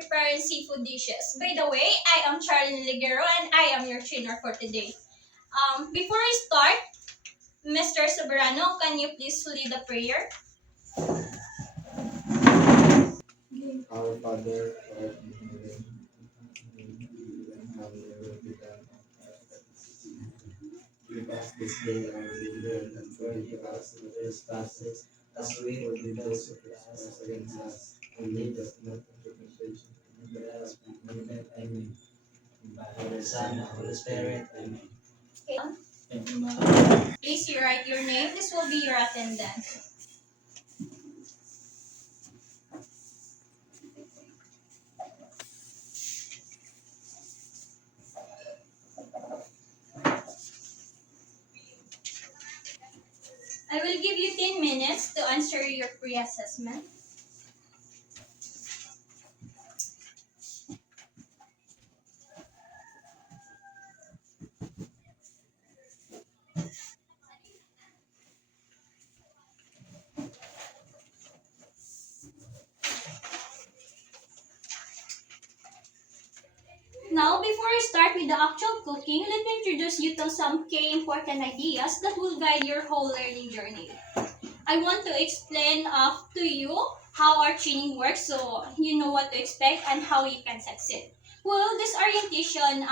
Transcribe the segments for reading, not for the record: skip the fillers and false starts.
preparing seafood dishes. By the way, I am Charlene Ligero and I am your trainer for today. Before I start, Mr. Soberano, can you please lead the prayer? Our Father, who art in heaven, hallowed be thy name, thy will be done on earth as it is in heaven. Give us this day our daily bread, and forgive us our trespasses, as we forgive those who trespass against us. And lead us not into temptation, but deliver us from evil. Amen. And by the Father, Son, and Holy Spirit. Amen. Thank you, Ma'am. Please write your name. This will be your attendance. I will give you 10 minutes to answer your pre-assessment. Now, before I start with the actual cooking, let me introduce you to some key important ideas that will guide your whole learning journey. I want to explain to you how our training works so you know what to expect and how you can succeed. Well, this orientation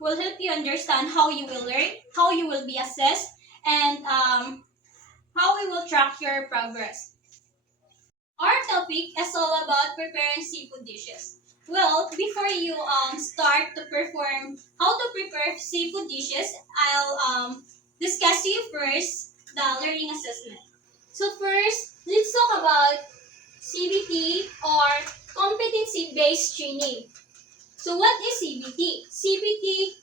will help you understand how you will learn, how you will be assessed, and how we will track your progress. Our topic is all about preparing seafood dishes. Well, before you start to perform how to prepare seafood dishes, I'll discuss to you first the learning assessment. So first, let's talk about CBT or competency-based training. So what is CBT? CBT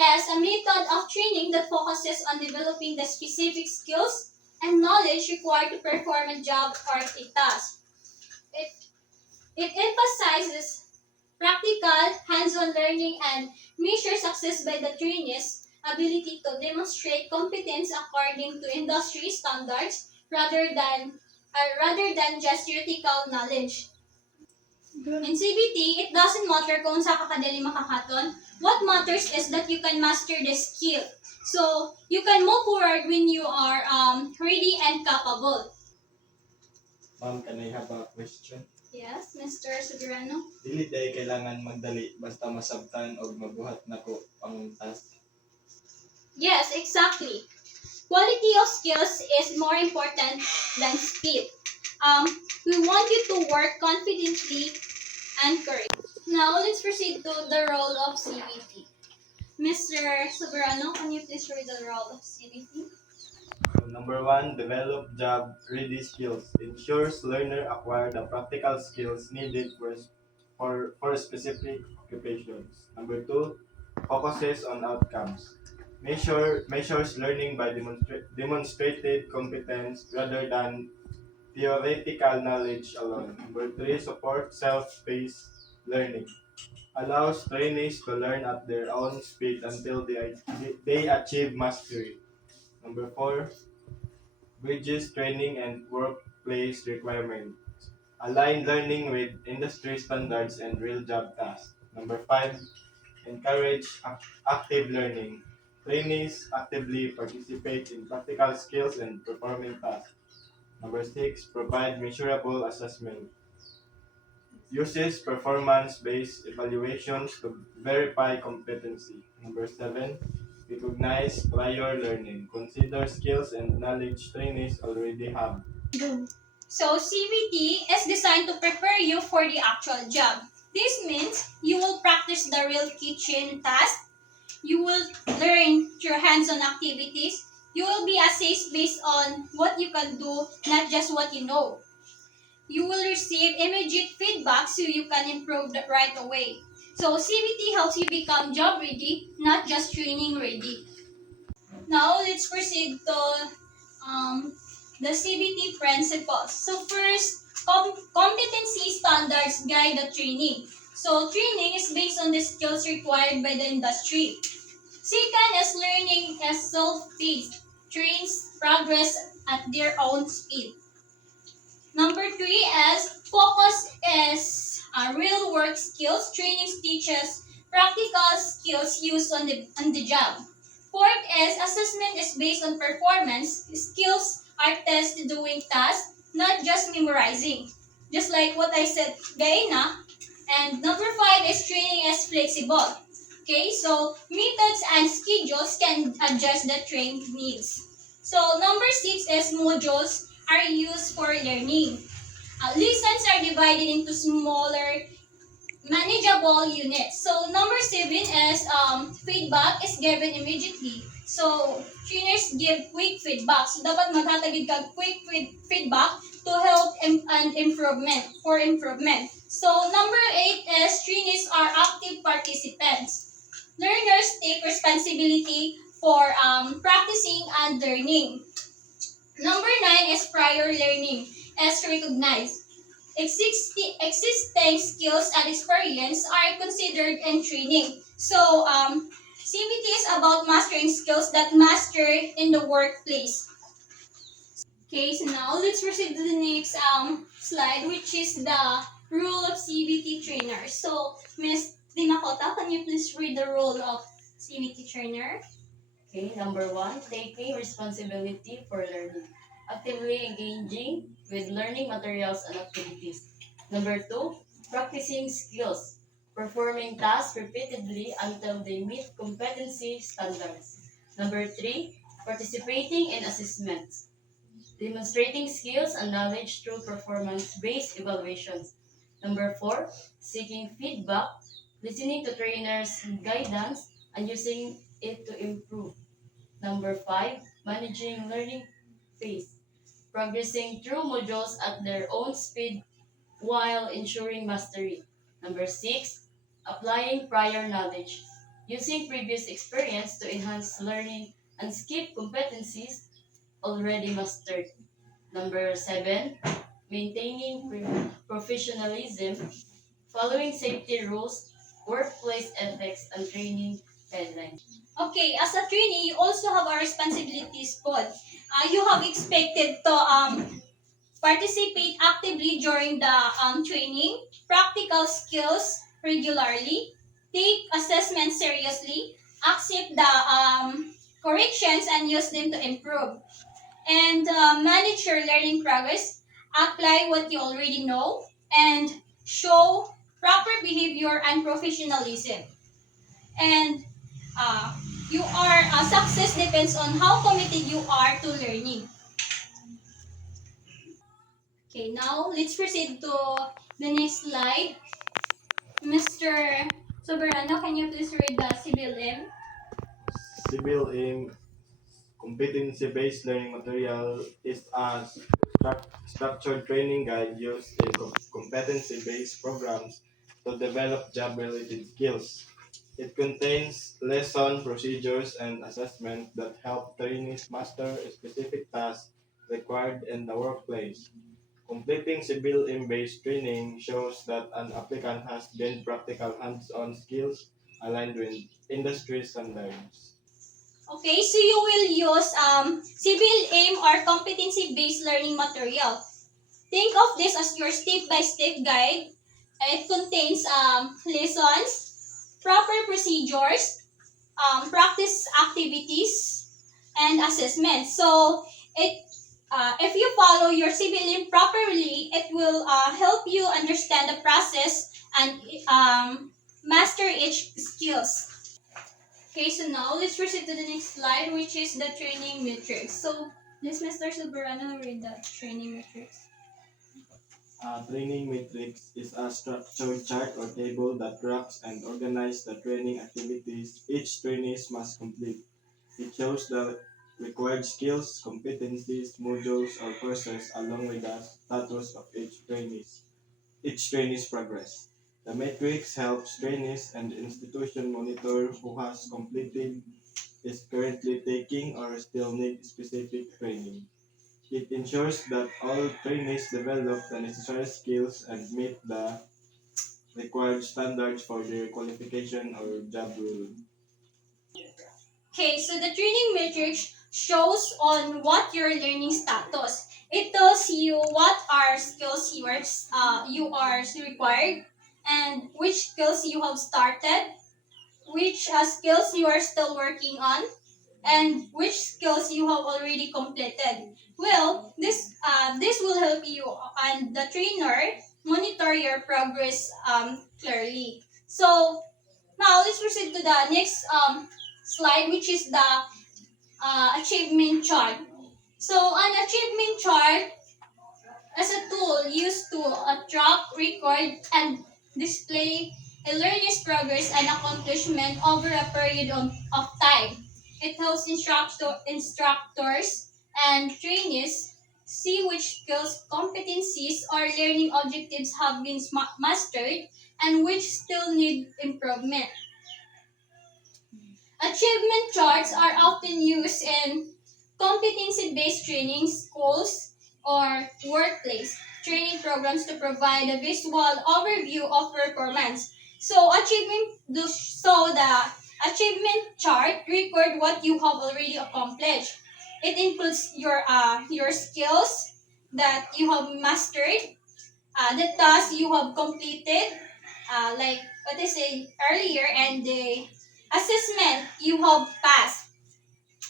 is a method of training that focuses on developing the specific skills and knowledge required to perform a job or a task. It, it emphasizes practical, hands-on learning and measures success by the trainees' ability to demonstrate competence according to industry standards rather than just theoretical knowledge. In CBT, it doesn't matter kung sa kakadali makakaton. What matters is that you can master the skill. So, you can move forward when you are ready and capable. Ma'am, can I have a question? Yes, Mr. Soberano? Dili day kailangan magdali basta masabtan o mabuhat nako ang task. Yes, exactly. Quality of skills is more important than speed. We want you to work confidently and courage. Now, let's proceed to the role of CBT. Mr. Soberano, can you please read the role of CBT? So, number 1, develop job-ready skills. Ensures learner acquire the practical skills needed for specific occupations. Number 2, focuses on outcomes. Measures learning by demonstrated competence rather than theoretical knowledge alone. Number 3, support self-paced learning. Allows trainees to learn at their own speed until they achieve mastery. Number 4, bridges training and workplace requirements. Align learning with industry standards and real job tasks. Number 5, encourage active learning. Trainees actively participate in practical skills and performing tasks. Number 6, provide measurable assessment. Uses performance-based evaluations to verify competency. Number 7, recognize prior learning. Consider skills and knowledge trainees already have. So, CBT is designed to prepare you for the actual job. This means you will practice the real kitchen task. You will learn through hands-on activities. You will be assessed based on what you can do, not just what you know. You will receive immediate feedback so you can improve right away. So CBT helps you become job ready, not just training ready. Now let's proceed to the CBT principles. So first, competency standards guide the training. So training is based on the skills required by the industry. Second is learning is self-paced. Trains progress at their own speed. Number 3 is focus is real work skills. Training teaches practical skills used on the job. Fourth is assessment is based on performance. Skills are tested doing tasks, not just memorizing. Just like what I said, Gaina. And number five is training is flexible. Okay, so methods and schedules can adjust the trained needs. So number six is modules are used for learning. Lessons are divided into smaller, manageable units. So number seven is feedback is given immediately. So trainers give quick feedback. So dapat maghatagid kag quick feedback to help and improvement for improvement. So number eight is trainees are active participants. Learners take responsibility for practicing and learning. Number nine is prior learning as recognized. Existing skills and experience are considered in training. So, CBT is about mastering skills that master in the workplace. Okay, so now let's proceed to the next slide, which is the role of CBT trainer. So, Ms. Dinakota, can you please read the role of CBT trainer? Okay, number one, taking responsibility for learning. Actively engaging with learning materials and activities. Number two, practicing skills. Performing tasks repeatedly until they meet competency standards. Number three, participating in assessments. Demonstrating skills and knowledge through performance-based evaluations. Number four, seeking feedback, listening to trainers' guidance, and using it to improve. Number five, managing learning pace, progressing through modules at their own speed while ensuring mastery. Number six, applying prior knowledge, using previous experience to enhance learning and skip competencies already mastered. Number seven, maintaining professionalism, following safety rules, workplace ethics, and training guidelines. Okay, as a trainee, you also have a responsibilities po. You have expected to participate actively during the training, practical skills regularly, take assessments seriously, accept the corrections and use them to improve, and manage your learning progress, apply what you already know, and show proper behavior and professionalism. And you are success depends on how committed you are to learning. Okay, now let's proceed to the next slide. Mr. Soberano, can you please read the CBLM? Civil aim competency-based learning material is a structured training guide used in competency-based programs to develop job-related skills. It contains lesson procedures and assessment that help trainees master a specific task required in the workplace. Completing civil aim-based training shows that an applicant has gained practical hands-on skills aligned with industry standards. Okay, so you will use civil aim or competency-based learning material. Think of this as your step-by-step guide. It contains lessons, proper procedures, practice activities, and assessments. So if you follow your CBLM properly, it will help you understand the process and master each skills. Okay, so now let's proceed to the next slide, which is the training metrics. So, please, Mr. Soberano, read the training metrics. Training matrix is a structured chart or table that tracks and organizes the training activities each trainee must complete. It shows the required skills, competencies, modules, or courses along with the status of each trainee's progress. The matrix helps trainees and the institution monitor who has completed, is currently taking, or still need specific training. It ensures that all trainees develop the necessary skills and meet the required standards for their qualification or job role. Okay, so the training matrix shows on what your learning status. It tells you what are skills you are required, and which skills you have started, which skills you are still working on, and which skills you have already completed. Well, this will help you and the trainer monitor your progress clearly. So now let's proceed to the next slide, which is the achievement chart. So an achievement chart as a tool used to track, record, and display a learner's progress and accomplishment over a period of time. It helps instructors and trainees see which skills, competencies, or learning objectives have been mastered and which still need improvement. Achievement charts are often used in competency-based training schools or workplace training programs to provide a visual overview of performance. So the achievement chart record what you have already accomplished. It includes your skills that you have mastered, the tasks you have completed, like what I said earlier, and the assessment you have passed.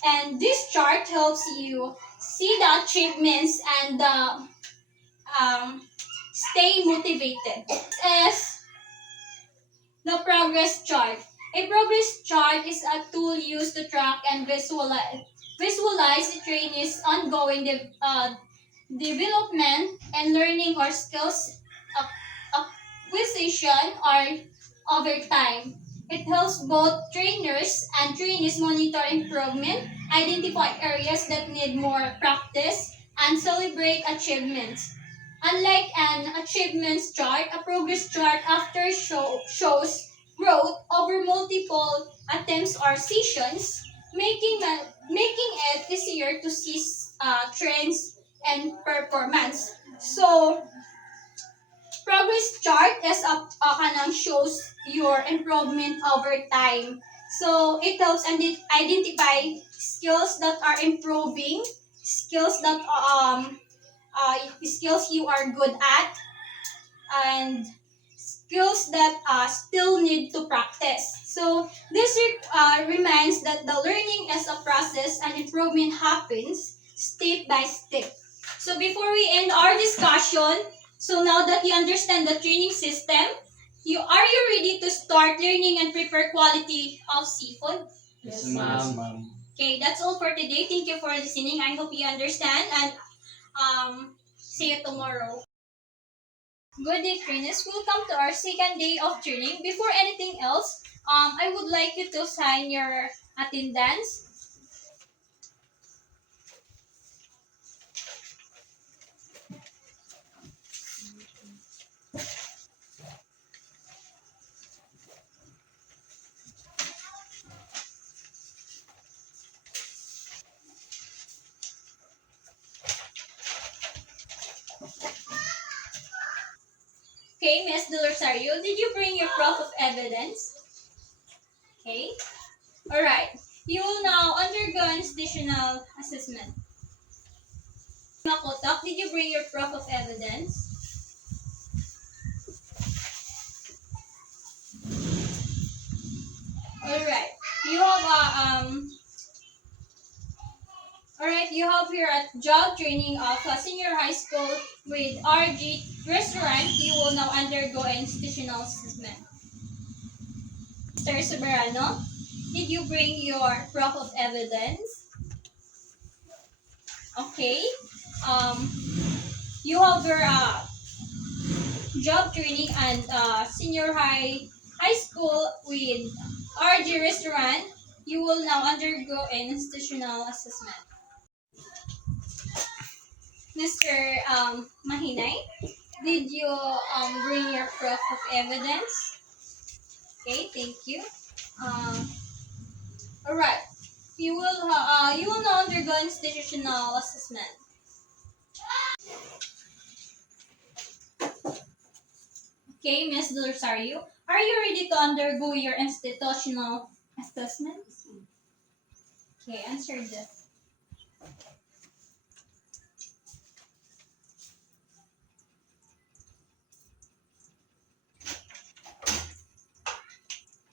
And this chart helps you see the achievements and stay motivated. As the progress chart. A progress chart is a tool used to track and visualize the trainee's ongoing development and learning or skills acquisition or over time. It helps both trainers and trainees monitor improvement, identify areas that need more practice, and celebrate achievements. Unlike an achievements chart, a progress chart shows growth over multiple attempts or sessions, making it easier to see trends and performance. So, progress chart is kanang shows your improvement over time. So it helps identify skills that are improving, skills that skills you are good at, and skills that still need to practice. So this reminds that the learning is a process and improvement happens step by step. So before we end our discussion, so now that you understand the training system, are you ready to start learning and prepare quality of seafood? Yes, ma'am. Okay, that's all for today. Thank you for listening. I hope you understand, and see you tomorrow. Good day, trainers. Welcome to our second day of training. Before anything else, I would like you to sign your attendance. Okay, Miss De Rosario, did you bring your proof of evidence? Okay. Alright. You will now undergo an institutional assessment. Makotok, did you bring your proof of evidence? Alright. You have Alright, you have here a job training of a senior high school with RG restaurant. You will now undergo an institutional assessment. Mr. Soberano, did you bring your proof of evidence? Okay. You have your job training and senior high school with RG restaurant. You will now undergo an institutional assessment. Mr. Mahinay, did you bring your proof of evidence? Okay, thank you. All right. You will now undergo institutional assessment. Okay, Ms. De Rosario, are you ready to undergo your institutional assessment? Okay, answer this.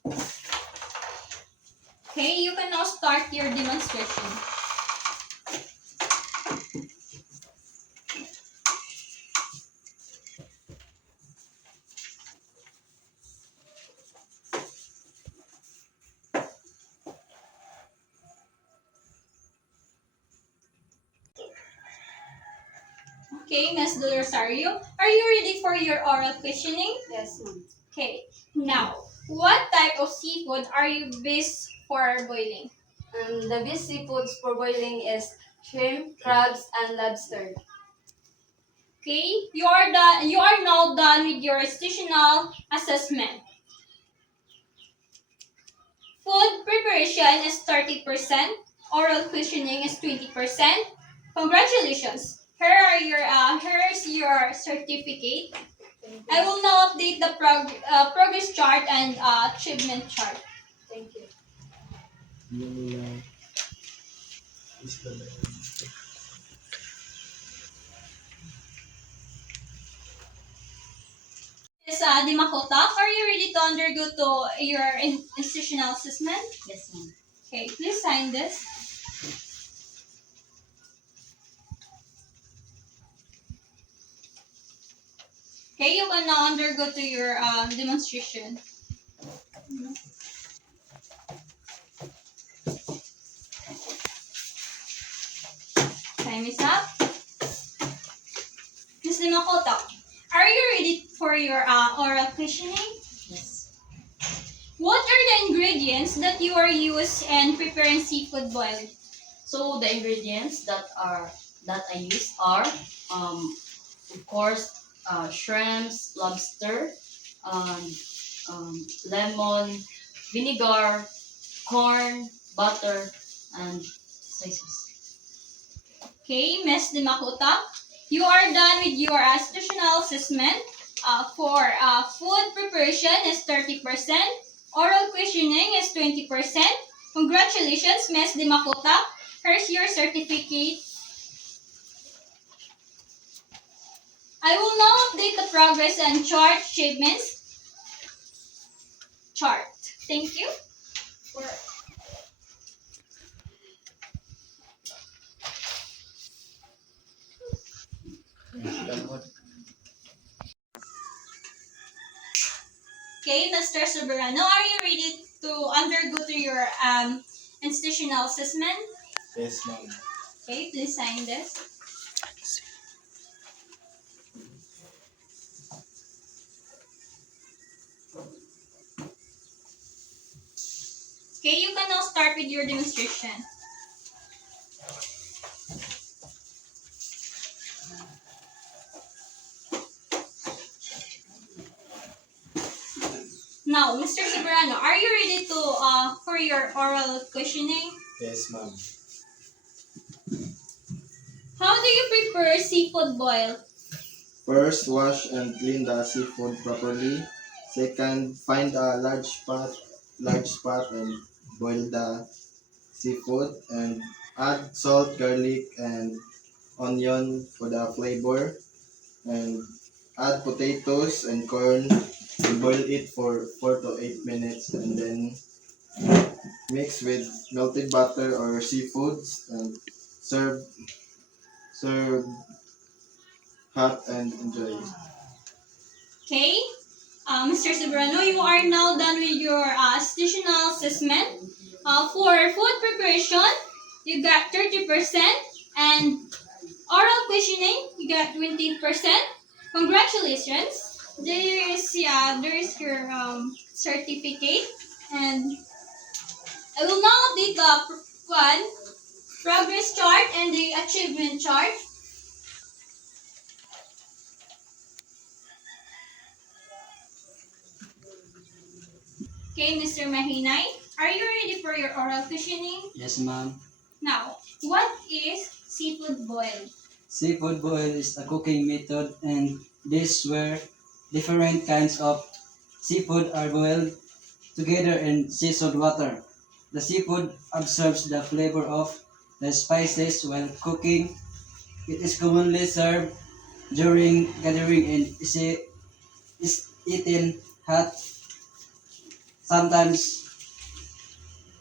Okay, you can now start your demonstration. Okay, Ms. Del Rosario, are you ready for your oral questioning? Yes, ma'am. Okay, now, what type of seafood are you best for boiling? The best seafoods for boiling is shrimp, crabs, and lobster. Okay, you are done. You are now done with your institutional assessment. Food preparation is 30%. Oral questioning is 20%. Congratulations. Here's your certificate. I will now update the progress chart and achievement chart. Thank you. Ms. Dimakotak, are you ready to undergo to your institutional assessment? Yes, ma'am. Okay, please sign this. Okay, you can now undergo to your demonstration. Time is up. Ms. Dimakotak, are you ready for your oral questioning? Yes. What are the ingredients that you are used in preparing seafood boil? So the ingredients that I use are, of course, shrimps, lobster, um, lemon, vinegar, corn, butter, and soy sauce. Okay, Ms. Dimakotak, you are done with your institutional assessment. For food preparation is 30%. Oral questioning is 20%. Congratulations, Ms. Dimakotak. Here's your certificate. I will now update the progress and chart achievements chart. Thank you. Okay, Mr. Soberano, are you ready to undergo to your institutional assessment? Yes, ma'am. Okay, please sign this. Okay, you can now start with your demonstration. Now, Mr. Soberano, are you ready to for your oral questioning? Yes, ma'am. How do you prepare seafood boil? First, wash and clean the seafood properly. Second, find a large pot and boil the seafood and add salt, garlic, and onion for the flavor. And add potatoes and corn and boil it for 4 to 8 minutes and then mix with melted butter or seafoods and serve hot and enjoy. Okay, Mr. Soberano, you are now done with your institutional assessment. For food preparation, you got 30%, and oral questioning, you got 20%. Congratulations. There is your certificate, and I will now update the progress chart and the achievement chart. Okay, Mr. Mahinay, are you ready for your oral questioning? Yes, ma'am. Now, what is seafood boil? Seafood boil is a cooking method and dish where different kinds of seafood are boiled together in seasoned water. The seafood absorbs the flavor of the spices while cooking. It is commonly served during gathering and is eaten hot sometimes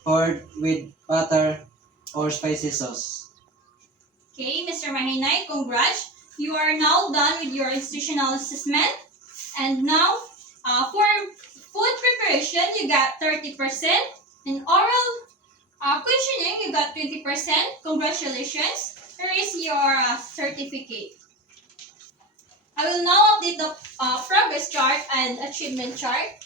poured with butter or spicy sauce. Okay, Mr. Mahinay, congrats. You are now done with your institutional assessment. And now, for food preparation, you got 30%. And oral questioning, you got 20%. Congratulations. Here is your certificate. I will now update the progress chart and achievement chart.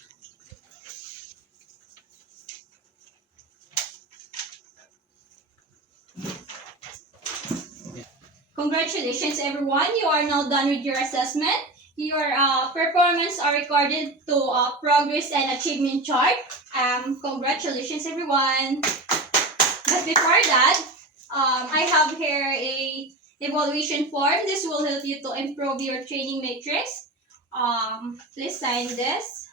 Congratulations, everyone. You are now done with your assessment. Your performance are recorded to progress and achievement chart. Congratulations, everyone. But before that, I have here a evaluation form. This will help you to improve your training matrix. Please sign this.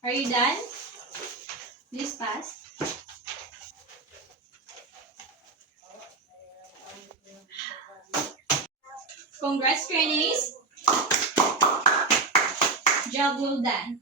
Are you done? Please pass. Congrats, trainees. Job well done.